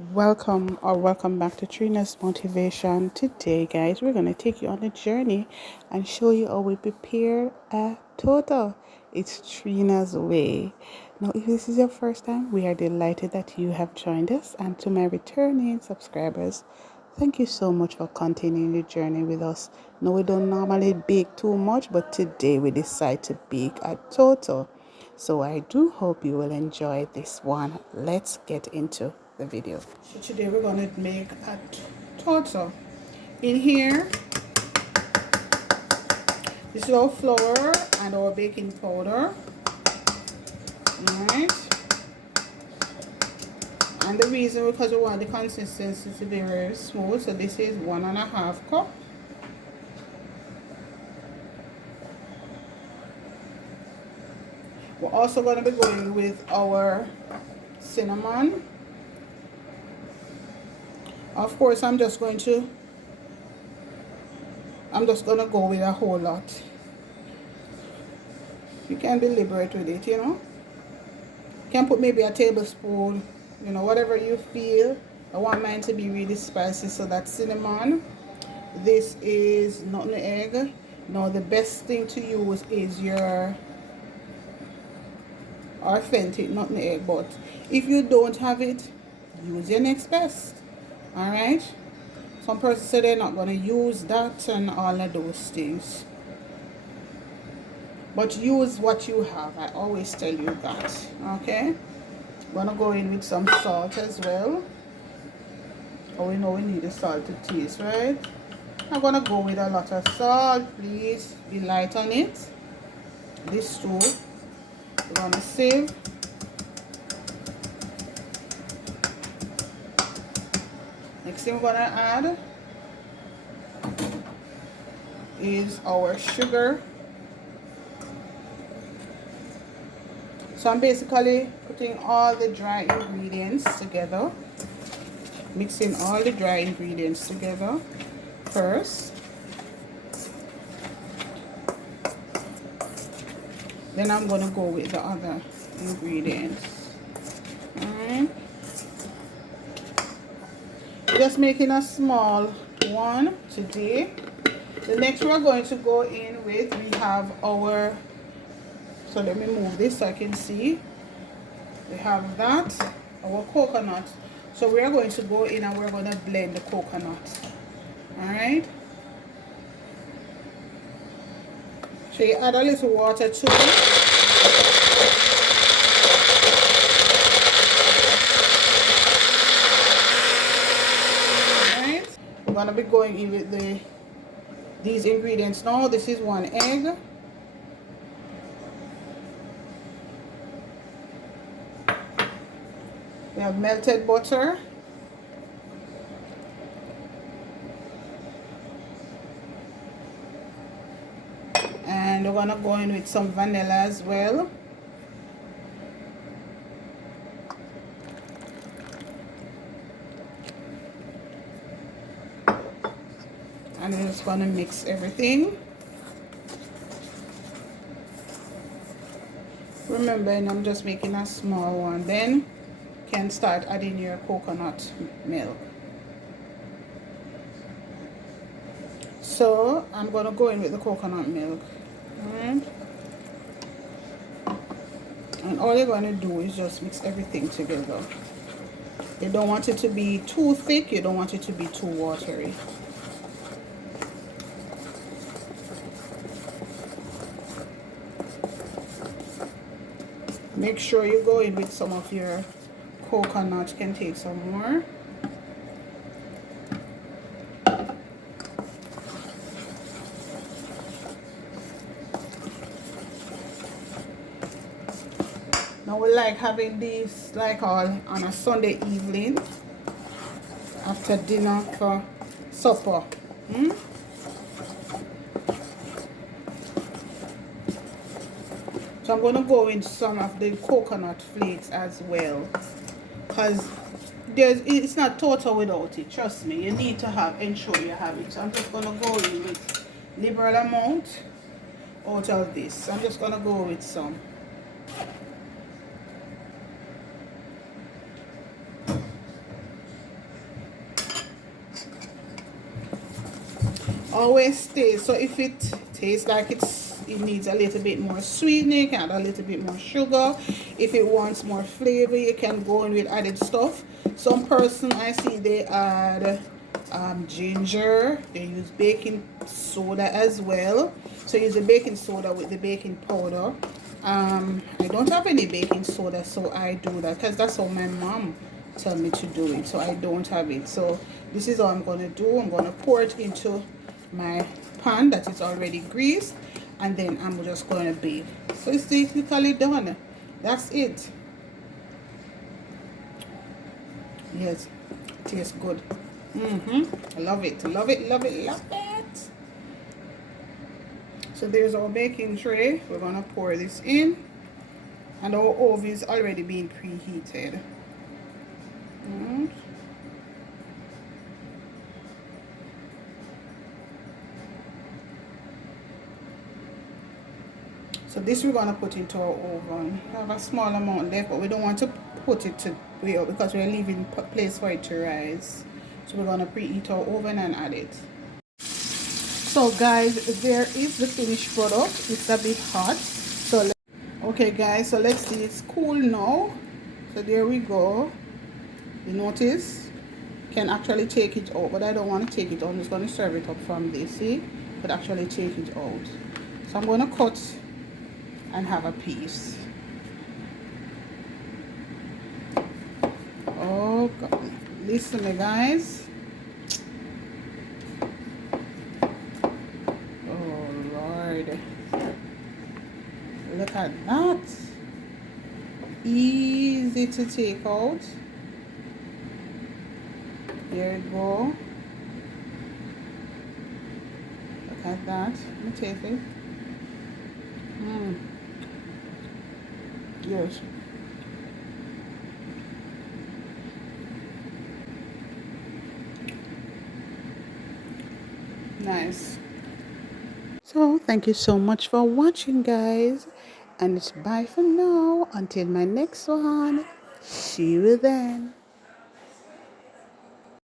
Welcome back to Trina's Motivation. Today, guys, we're gonna take you on a journey and show you how we prepare a toto. It's Trina's way. Now, if this is your first time, we are delighted that you have joined us, and to my returning subscribers, thank you so much for continuing the journey with us. Now, we don't normally bake too much, but today we decide to bake a toto. So I do hope you will enjoy this one. Let's get into the video. So today we're going to make a toto. In here, this is our flour and our baking powder. Alright. And the reason, because we want the consistency to be very smooth, so this is 1.5 cup. We're also going to be going with our cinnamon. Of course, I'm just going to go with a whole lot. You can be liberate with it, you know. You can put maybe a tablespoon, you know, whatever you feel. I want mine to be really spicy, so that's cinnamon. This is nutmeg. Now the best thing to use is your authentic nutmeg, but if you don't have it, use your next best. Alright, some persons say they're not going to use that and all of those things, but use what you have. I always tell you that. Okay, I'm going to go in with some salt as well. Oh, we know we need the salt to taste, right? I'm going to go with a lot of salt. Please be light on it. This too we're going to save. Next thing we're going to add is our sugar. So I'm basically putting all the dry ingredients together, mixing all the dry ingredients together first. Then I'm going to go with the other ingredients. Alright. Just making a small one today. The next we're going to go in with, we have our, so let me move this so I can see. We have that, our coconut. So we are going to go in and we're going to blend the coconut. Alright. So you add a little water to it. Alright. We're going to be going in with these ingredients now. This is 1 egg. We have melted butter. And we're gonna go in with some vanilla as well. And we're just gonna mix everything. Remember, I'm just making a small one. Then you can start adding your coconut milk. So I'm gonna go in with the coconut milk. Alright. And all you're gonna do is just mix everything together. You don't want it to be too thick, you don't want it to be too watery. Make sure you go in with some of your coconut. You can take some more. Now we like having these like all on a Sunday evening after dinner for supper. So I'm going to go in some of the coconut flakes as well, because it's not total without it. Trust me, you need to ensure you have it. So I'm just going to go in with liberal amount out of this. I'm just going to go with some. always taste. So if it tastes like it needs a little bit more sweetening, you can add a little bit more sugar. If it wants more flavor, you can go in with added stuff. Some person I see they add ginger. They use baking soda as well. So use the baking soda with the baking powder. I don't have any baking soda, so I do that because that's how my mom tell me to do it. So I don't have it. So this is all I'm gonna do. I'm gonna pour it into my pan that is already greased, and then I'm just gonna bake. So it's basically done. That's it. Yes, it tastes good. I love it, love it, love it, love it. So there's our baking tray. We're gonna pour this in, and our oven is already being preheated. So this we're gonna put into our oven. We have a small amount left, but we don't want to put it to way up because we're leaving place for it to rise. So we're gonna preheat our oven and add it. So guys, there is the finished product. It's a bit hot. So okay guys, so let's see, it's cool now. So there we go. You notice? Can actually take it out, but I don't want to take it out. I'm just going to serve it up from this. See? But actually take it out. So I'm going to cut and have a piece. Oh God. Listen me guys. Oh Lord. Look at that. Easy to take out. There you go. Look at that. Let me taste it. Yes. Nice. So thank you so much for watching guys, and it's bye for now until my next one. See you then.